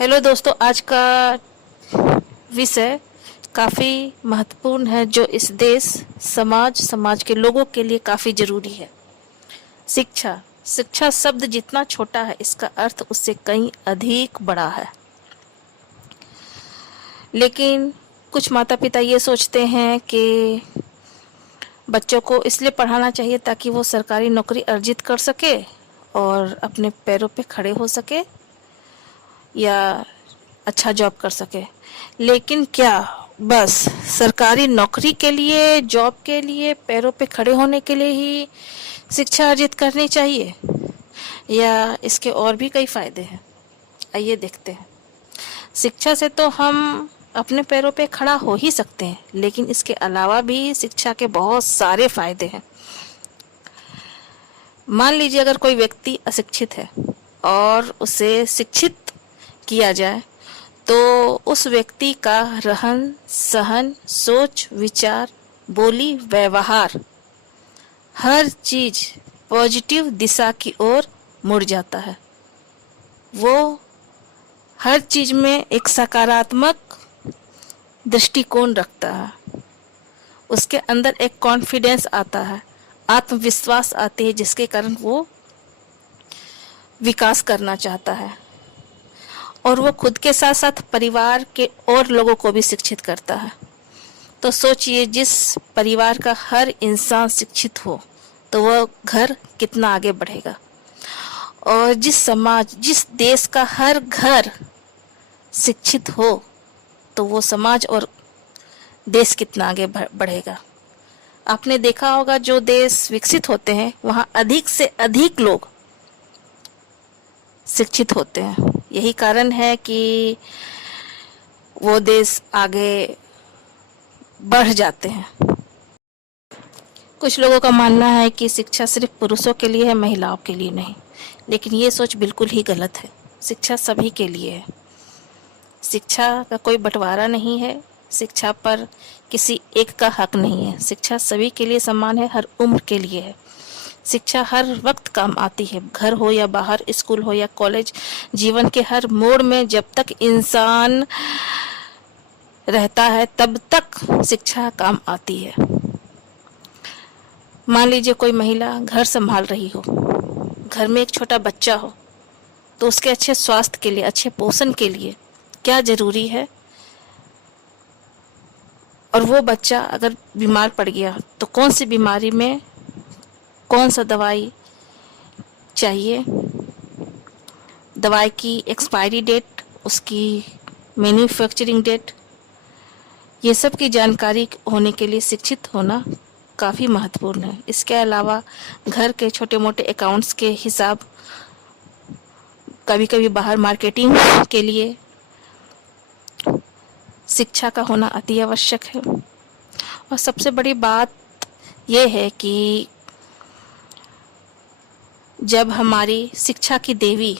Hello दोस्तों, आज का विषय काफ़ी महत्वपूर्ण है जो इस देश समाज के लोगों के लिए काफ़ी ज़रूरी है। शिक्षा। शिक्षा शब्द जितना छोटा है, इसका अर्थ उससे कहीं अधिक बड़ा है। लेकिन कुछ माता पिता ये सोचते हैं कि बच्चों को इसलिए पढ़ाना चाहिए ताकि वो सरकारी नौकरी अर्जित कर सके और अपने पैरों पे खड़े हो सके या अच्छा जॉब कर सके। लेकिन क्या बस सरकारी नौकरी के लिए, जॉब के लिए, पैरों पे खड़े होने के लिए ही शिक्षा अर्जित करनी चाहिए, या इसके और भी कई फायदे हैं? आइए देखते हैं। शिक्षा से तो हम अपने पैरों पे खड़ा हो ही सकते हैं, लेकिन इसके अलावा भी शिक्षा के बहुत सारे फायदे हैं। मान लीजिए अगर कोई व्यक्ति अशिक्षित है और उसे शिक्षित किया जाए तो उस व्यक्ति का रहन सहन, सोच विचार, बोली, व्यवहार, हर चीज पॉजिटिव दिशा की ओर मुड़ जाता है। वो हर चीज में एक सकारात्मक दृष्टिकोण रखता है। उसके अंदर एक कॉन्फिडेंस आता है, आत्मविश्वास आती है, जिसके कारण वो विकास करना चाहता है और वो खुद के साथ साथ परिवार के और लोगों को भी शिक्षित करता है। तो सोचिए, जिस परिवार का हर इंसान शिक्षित हो तो वह घर कितना आगे बढ़ेगा, और जिस देश का हर घर शिक्षित हो तो वो समाज और देश कितना आगे बढ़ेगा। आपने देखा होगा, जो देश विकसित होते हैं वहाँ अधिक से अधिक लोग शिक्षित होते हैं। यही कारण है कि वो देश आगे बढ़ जाते हैं। कुछ लोगों का मानना है कि शिक्षा सिर्फ पुरुषों के लिए है, महिलाओं के लिए नहीं। लेकिन ये सोच बिल्कुल ही गलत है। शिक्षा सभी के लिए है। शिक्षा का कोई बंटवारा नहीं है। शिक्षा पर किसी एक का हक नहीं है। शिक्षा सभी के लिए समान है, हर उम्र के लिए है। शिक्षा हर वक्त काम आती है, घर हो या बाहर, स्कूल हो या कॉलेज, जीवन के हर मोड़ में जब तक इंसान रहता है तब तक शिक्षा काम आती है। मान लीजिए कोई महिला घर संभाल रही हो, घर में एक छोटा बच्चा हो, तो उसके अच्छे स्वास्थ्य के लिए, अच्छे पोषण के लिए क्या जरूरी है? और वो बच्चा अगर बीमार पड़ गया तो कौन सी बीमारी में कौन सा दवाई चाहिए, दवाई की एक्सपायरी डेट, उसकी मैन्युफैक्चरिंग डेट, ये सब की जानकारी होने के लिए शिक्षित होना काफ़ी महत्वपूर्ण है। इसके अलावा घर के छोटे मोटे अकाउंट्स के हिसाब, कभी कभी बाहर मार्केटिंग के लिए शिक्षा का होना अति आवश्यक है। और सबसे बड़ी बात यह है कि जब हमारी शिक्षा की देवी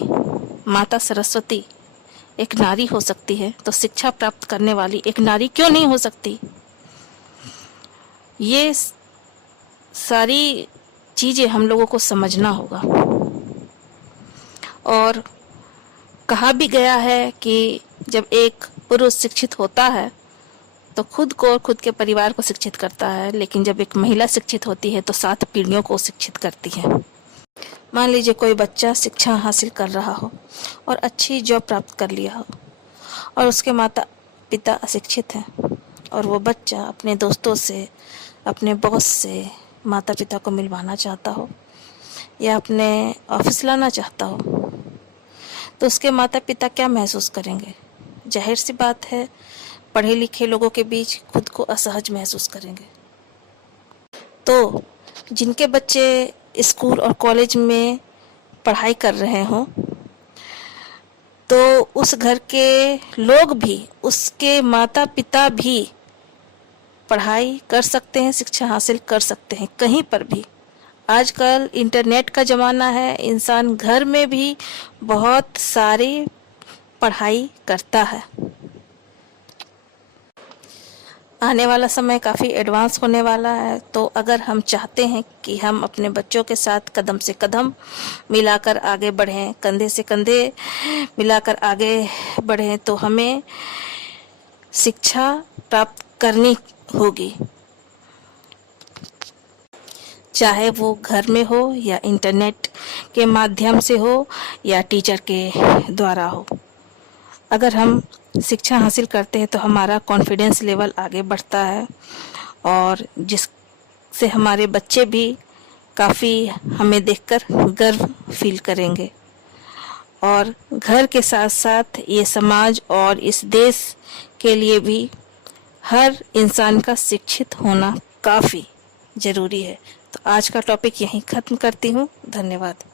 माता सरस्वती एक नारी हो सकती है, तो शिक्षा प्राप्त करने वाली एक नारी क्यों नहीं हो सकती? ये सारी चीजें हम लोगों को समझना होगा। और कहा भी गया है कि जब एक पुरुष शिक्षित होता है तो खुद को और खुद के परिवार को शिक्षित करता है, लेकिन जब एक महिला शिक्षित होती है तो 7 पीढ़ियों को शिक्षित करती है। मान लीजिए कोई बच्चा शिक्षा हासिल कर रहा हो और अच्छी जॉब प्राप्त कर लिया हो, और उसके माता पिता अशिक्षित हैं, और वो बच्चा अपने दोस्तों से, अपने बॉस से माता पिता को मिलवाना चाहता हो या अपने ऑफिस लाना चाहता हो, तो उसके माता पिता क्या महसूस करेंगे? जाहिर सी बात है, पढ़े लिखे लोगों के बीच खुद को असहज महसूस करेंगे। तो जिनके बच्चे स्कूल और कॉलेज में पढ़ाई कर रहे हों, तो उस घर के लोग भी, उसके माता पिता भी पढ़ाई कर सकते हैं, शिक्षा हासिल कर सकते हैं कहीं पर भी। आजकल इंटरनेट का ज़माना है, इंसान घर में भी बहुत सारी पढ़ाई करता है। आने वाला समय काफ़ी एडवांस होने वाला है, तो अगर हम चाहते हैं कि हम अपने बच्चों के साथ कदम से कदम मिलाकर आगे बढ़ें, कंधे से कंधे मिलाकर आगे बढ़ें, तो हमें शिक्षा प्राप्त करनी होगी, चाहे वो घर में हो या इंटरनेट के माध्यम से हो या टीचर के द्वारा हो। अगर हम शिक्षा हासिल करते हैं तो हमारा कॉन्फिडेंस लेवल आगे बढ़ता है और जिससे हमारे बच्चे भी काफ़ी हमें देखकर गर्व फील करेंगे और घर के साथ साथ ये समाज और इस देश के लिए भी हर इंसान का शिक्षित होना काफ़ी ज़रूरी है। तो आज का टॉपिक यहीं ख़त्म करती हूँ। धन्यवाद।